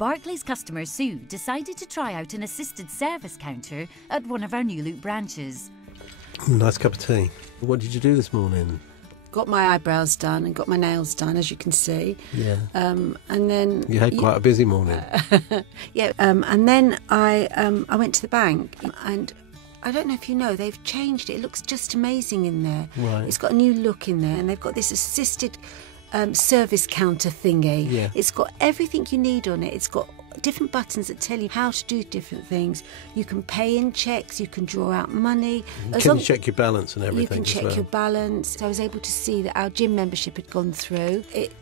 Barclays customer Sue decided to try out an assisted service counter at one of our New Look branches. Nice cup of tea. What did you do this morning? Got my eyebrows done and got my nails done, as you can see. Yeah. And then You had quite a busy morning. yeah. And then I went to the bank, and I don't know if you know, they've changed it. It looks just amazing in there. Right. It's got a new look in there, and they've got this assisted service counter thingy. Yeah. It's got everything you need on it. It's got different buttons that tell you how to do different things. You can pay in cheques, you can draw out money. Can you check your balance and everything? You can check your balance. So I was able to see that our gym membership had gone through. It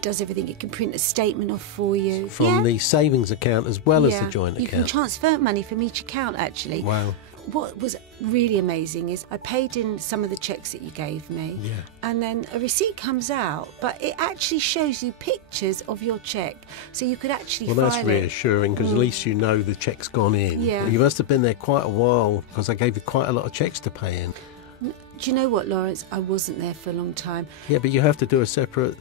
does everything. It can print a statement off for you. From the savings account as well as the joint account. You can transfer money from each account, actually. Wow. What was really amazing is I paid in some of the cheques that you gave me, and then a receipt comes out, but it actually shows you pictures of your cheque, so you could actually file it. Well, that's reassuring, because at least you know the cheque's gone in. Yeah. You must have been there quite a while, because I gave you quite a lot of cheques to pay in. Do you know what, Lawrence? I wasn't there for a long time. Yeah, but you have to do a separate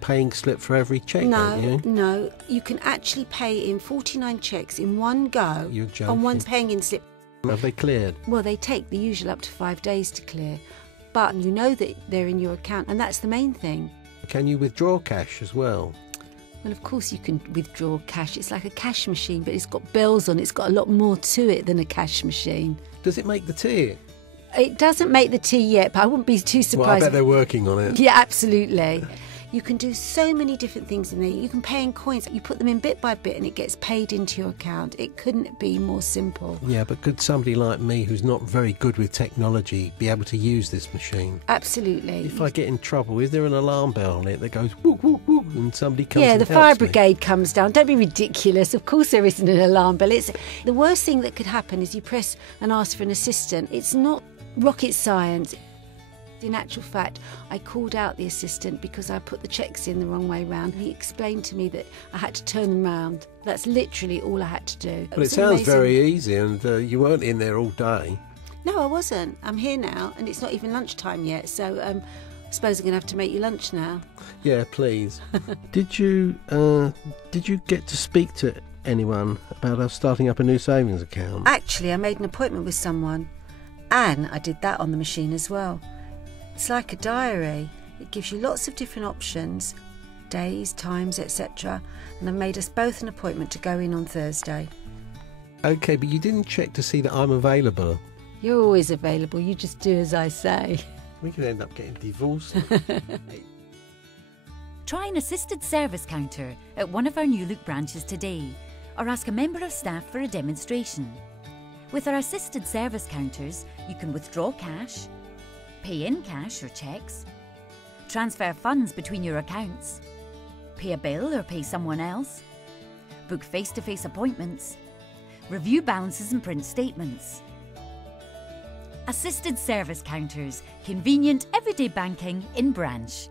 paying slip for every cheque, don't you? No. You can actually pay in 49 cheques in one go. You're joking. On one paying in slip. Have they cleared? Well, they take the usual up to 5 days to clear, but you know that they're in your account, and that's the main thing. Can you withdraw cash as well? Well, of course you can withdraw cash. It's like a cash machine, but it's got bells on it. It's got a lot more to it than a cash machine. Does it make the tea? It doesn't make the tea yet, but I wouldn't be too surprised. Well, I bet they're working on it. Yeah, absolutely. You can do so many different things in there. You can pay in coins. You put them in bit by bit and it gets paid into your account. It couldn't be more simple. Yeah, but could somebody like me who's not very good with technology be able to use this machine? Absolutely. If I get in trouble, is there an alarm bell on it that goes whoop, whoop, whoop, and somebody comes Yeah, and the helps fire me? brigade comes down. Don't be ridiculous. Of course there isn't an alarm bell. It's the worst thing that could happen is you press and ask for an assistant. It's not rocket science. In actual fact, I called out the assistant because I put the cheques in the wrong way round. He explained to me that I had to turn them round. That's literally all I had to do. But it sounds very easy, and you weren't in there all day. No, I wasn't. I'm here now, and it's not even lunchtime yet, so I suppose I'm going to have to make you lunch now. Yeah, please. Did you get to speak to anyone about us starting up a new savings account? Actually, I made an appointment with someone, and I did that on the machine as well. It's like a diary. It gives you lots of different options, days, times, etc. And I made us both an appointment to go in on Thursday. OK, but you didn't check to see that I'm available. You're always available. You just do as I say. We could end up getting divorced. Try an assisted service counter at one of our New Look branches today, or ask a member of staff for a demonstration. With our assisted service counters, you can withdraw cash, pay in cash or cheques, transfer funds between your accounts, pay a bill or pay someone else, book face-to-face appointments, review balances and print statements. Assisted service counters, convenient everyday banking in branch.